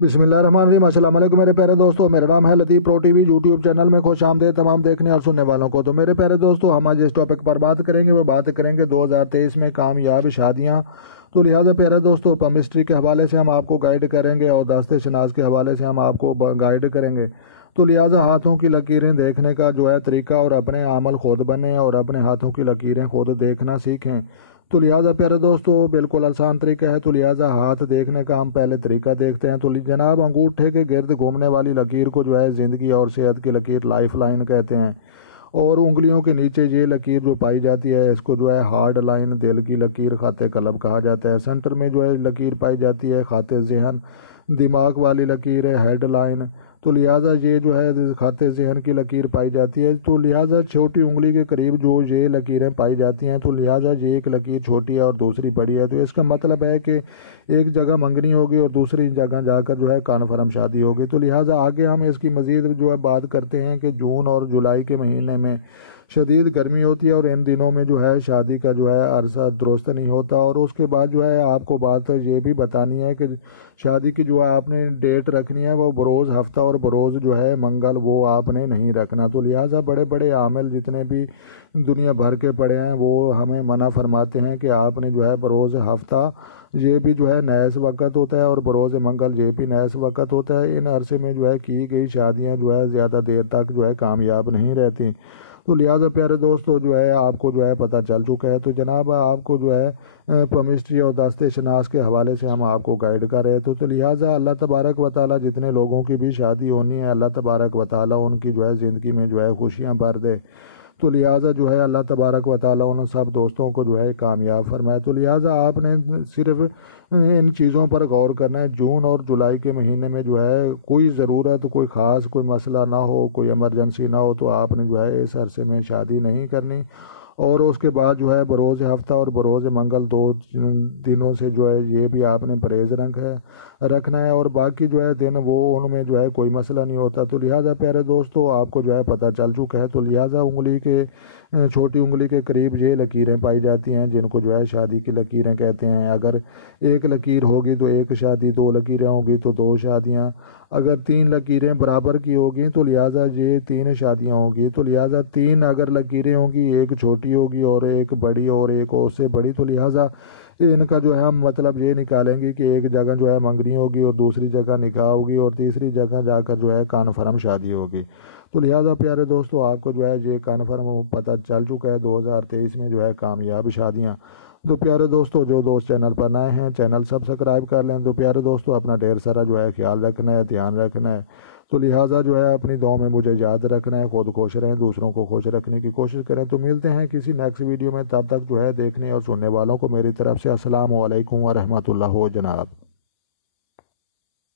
बिस्मिल्लाहिर्रहमानिर्रहीम। अस्सलाम वालेकुम मेरे प्यारे दोस्तों, मेरा नाम है लतीफ़ प्रो टीवी। यूट्यूब चैनल में खुश आमदीद तमाम देखने और सुनने वालों को। तो मेरे प्यारे दोस्तों, हम आज इस टॉपिक पर बात करेंगे, वो बात करेंगे 2023 में कामयाब शादियां। तो लिहाजा प्यारे दोस्तों, पमिस्ट्री के हवाले से हम आपको गाइड करेंगे और दास्ते शनाज के हवाले से हम आपको गाइड करेंगे। तो लिहाजा हाथों की लकीरें देखने का जो है तरीका और अपने अमल खुद बने और अपने हाथों की लकीरें खुद देखना सीखें। तो लिहाजा प्यारे दोस्तों, बिल्कुल आसान तरीका है। तो लिहाजा हाथ देखने का हम पहले तरीका देखते हैं। तो जनाब, अंगूठे के गिर्द घूमने वाली लकीर को जो है ज़िंदगी और सेहत की लकीर, लाइफ लाइन कहते हैं। और उंगलियों के नीचे ये लकीर जो पाई जाती है, इसको जो है हार्ड लाइन, दिल की लकीर, खाते कलब कहा जाता है। सेंटर में जो है लकीर पाई जाती है खाते जहन, दिमाग वाली लकीर है हेड लाइन। तो लिहाजा ये जो है खाते जहन की लकीर पाई जाती है। तो लिहाजा छोटी उंगली के करीब जो ये लकीरें पाई जाती हैं, तो लिहाजा ये एक लकीर छोटी है और दूसरी बड़ी है। तो इसका मतलब है कि एक जगह मंगनी होगी और दूसरी जगह जाकर जो है कन्फर्म शादी होगी। तो लिहाजा आगे हम इसकी मज़ीद जो है बात करते हैं कि जून और जुलाई के महीने में शदीद गर्मी होती है और इन दिनों में जो है शादी का जो है अरसा दुरुस्त नहीं होता। और उसके बाद जो है आपको बात ये भी बतानी है कि शादी की जो है आपने डेट रखनी है, वो बरोज़ हफ्ता और बरोज़ जो है मंगल, वो आपने नहीं रखना। तो लिहाजा बड़े बड़े आमिल जितने भी दुनिया भर के पड़े हैं, वो हमें मना फरमाते हैं कि आपने जो है बरोज़ हफ्ता ये भी जो है नैस वक़्त होता है और बरोज़ मंगल ये भी नैस वक़्त होता है। इन अरसे में जो है की गई शादियाँ जो है ज़्यादा देर तक जो है कामयाब नहीं रहती। तो लिहाजा प्यारे दोस्तों, जो है आपको जो है पता चल चुका है। तो जनाब, आपको जो है पमिस्ट्री और दास्ते शनास के हवाले से हम आपको गाइड कर रहे थे। तो लिहाजा अल्लाह तबारक व तआला जितने लोगों की भी शादी होनी है, अल्लाह तबारक व तआला उनकी जो है ज़िंदगी में जो है खुशियाँ भर दे। तो लिहाजा जो है अल्लाह तबारक व तआला उन सब दोस्तों को जो है कामयाब फरमाए। तो लिहाजा आपने सिर्फ इन चीज़ों पर गौर करना है। जून और जुलाई के महीने में जो है कोई ज़रूरत, कोई ख़ास कोई मसला ना हो, कोई इमरजेंसी ना हो, तो आपने जो है इस अरसे में शादी नहीं करनी। और उसके बाद जो है बरोज़ हफ्ता और बरोज़ मंगल दो दिनों से जो है ये भी आपने परहेज़ रखना है। और बाकी जो है दिन वो उनमें जो है कोई मसला नहीं होता। तो लिहाजा प्यारे दोस्तों, आपको जो है पता चल चुका है। तो लिहाजा उंगली के छोटी उंगली के करीब ये लकीरें पाई जाती हैं, जिनको जो है शादी की लकीरें कहते हैं। अगर एक लकीर होगी तो एक शादी, दो लकीरें होगी तो दो शादियाँ, अगर तीन लकीरें बराबर की होगी तो लिहाजा ये तीन शादियाँ होगी। तो लिहाजा तीन अगर लकीरें होंगी, एक छोटी होगी और एक बड़ी और एक उससे बड़ी, तो लिहाजा इनका जो है हम मतलब ये निकालेंगे कि एक जगह जो है मंगनी होगी और दूसरी जगह निकाह होगी और तीसरी जगह जाकर जो है कन्फर्म शादी होगी। तो लिहाजा प्यारे दोस्तों, आपको जो है ये कन्फर्म पता चल चुका है 2023 में जो है कामयाब शादियाँ। तो प्यारे दोस्तों, जो दोस्त चैनल पर नए हैं, चैनल सब्सक्राइब कर लें। तो प्यारे दोस्तों, अपना ढेर सारा जो है ख्याल रखना है, ध्यान रखना है। तो लिहाजा जो है अपनी दुआ में मुझे याद रखना है। खुद खुश रहें, दूसरों को खुश रखने की कोशिश करें। तो मिलते हैं किसी नेक्स्ट वीडियो में, तब तक जो है देखने और सुनने वालों को मेरी तरफ से अस्सलाम वालेकुम व रहमतुल्लाह जनाब।